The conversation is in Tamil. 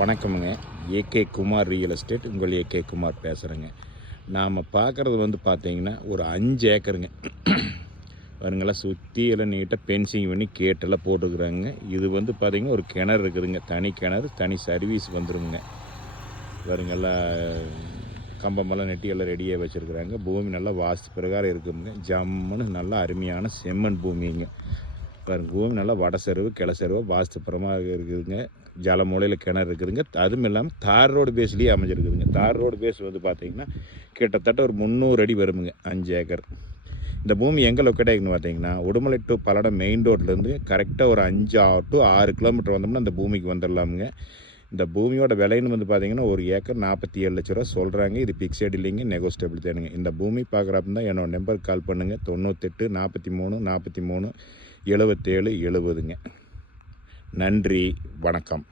வணக்கமுங்க. AK Kumar real estate. உங்கள் ஏகே குமார் பேசுகிறேங்க. நாம் பார்க்குறது வந்து பார்த்தீங்கன்னா ஒரு 5 ஏக்கருங்க. பாருங்களா, சுற்றி எல்லாம் நீட்டாக பென்சிங் பண்ணி கேட்டெல்லாம் போட்டுருக்குறாங்க. இது வந்து பார்த்தீங்கன்னா ஒரு கிணறு இருக்குதுங்க. தனி கிணறு, தனி சர்வீஸ் வந்துருங்க. பாருங்கெல்லாம் கம்பமெல்லாம் நெட்டி எல்லாம் ரெடியாக வச்சுருக்குறாங்க. பூமி நல்லா வாஸ்து பிரகாரம் இருக்குதுங்க. ஜம்முன்னு நல்லா அருமையான செம்மண் பூமிங்க. பாருங்க, பூமி நல்லா வட செருவு கிளை செருவு வாஸ்துப்புறமாக இருக்குதுங்க. ஜல மூலையில் கிணறு இருக்குதுங்க. அதுவும் இல்லாமல் தார் ரோடு பேஸ்லேயே அமைஞ்சிருக்குதுங்க. தார் ரோடு பேஸ் வந்து பார்த்திங்கன்னா கிட்டத்தட்ட ஒரு 300 அடி வருமுங்க. 5 ஏக்கர். இந்த பூமி எங்கே லொக்கேட் ஆகிக்குன்னு பார்த்தீங்கன்னா உடுமலை டு பல்லடம் மெயின் ரோட்லேருந்து கரெக்டாக ஒரு 5 டு 6 கிலோமீட்டர் வந்தோம்னா அந்த பூமிக்கு வந்துடலாமுங்க. இந்த பூமியோட விலைன்னு வந்து பார்த்தீங்கன்னா ஒரு ஏக்கர் 47 லட்ச ரூபா சொல்கிறாங்க. இது பிக்சட் இல்லைங்க, நெகோஸ்டபிள் தானுங்க. இந்த பூமி பார்க்குறப்ப தான் என்னோடய நம்பருக்கு கால் பண்ணுங்கள். 98 43 43 77 70ங்க. நன்றி, வணக்கம்.